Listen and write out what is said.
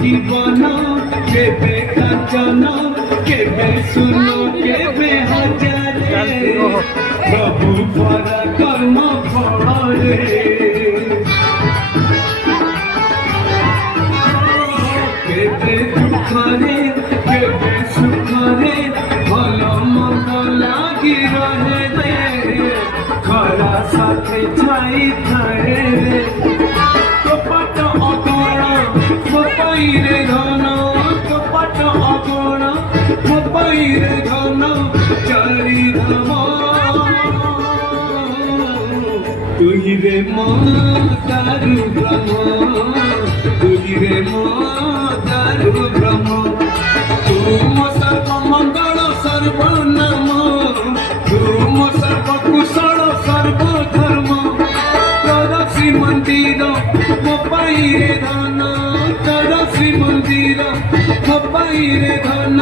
जीवन केबे कांचन केबे सुनो केबे हजारे प्रभु पर कर्म फल केबे दुख रे केबे सुख रे भल मंद लागी रहे रे खरा साथे छाई थाए रे कपट अगणा मोपाइरे धन कपट अगणा मोपाइरे धन चारि धाम तुही रे दारु ब्रह्म तुही रे दारु ब्रह्म तुम सर्व मंगल सर्वनाम तुम सर्व कुशल सर्व धर्म तर श्री मंदिर मोपाइरे धन तर श्री मंदिर मोपाइरे धन